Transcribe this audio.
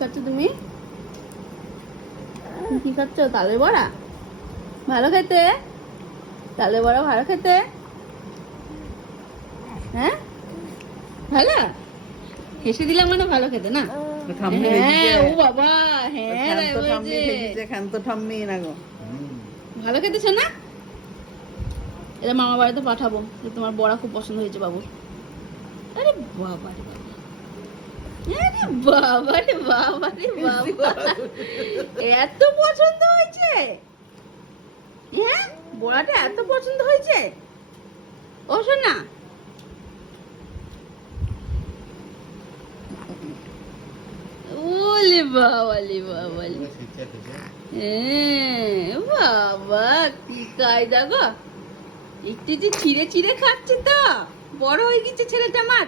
খাচ্ছ তুমি? কি খাচ্ছ? তালের বড়া ভালো খেতে? তালের বড়া ভালো খেতে? হ্যাঁ ভালো? হেসে দিলাম মানে ভালো খেতে না? হ্যাঁ ও বাবা, হ্যাঁ রে ভালো খেতেছ না? এটা মামা বাড়িতে পাঠাবো, তোমার বড়া খুব পছন্দ হয়েছে বাবুর। আরে বাবা রে বাবা, আরে বাবা রে বাবা রে বাবা, এত পছন্দ হয়েছে? হ্যাঁ, বড়াটা এত পছন্দ হয়েছে? ও শোনা, ওলে বাবা লে বাবা লে, বাবা কি কায়দা গো, একটু যে চিড়ে চিড়ে খাচ্ছে তো, বড় হয়ে গেছে ছেলেটা আমার।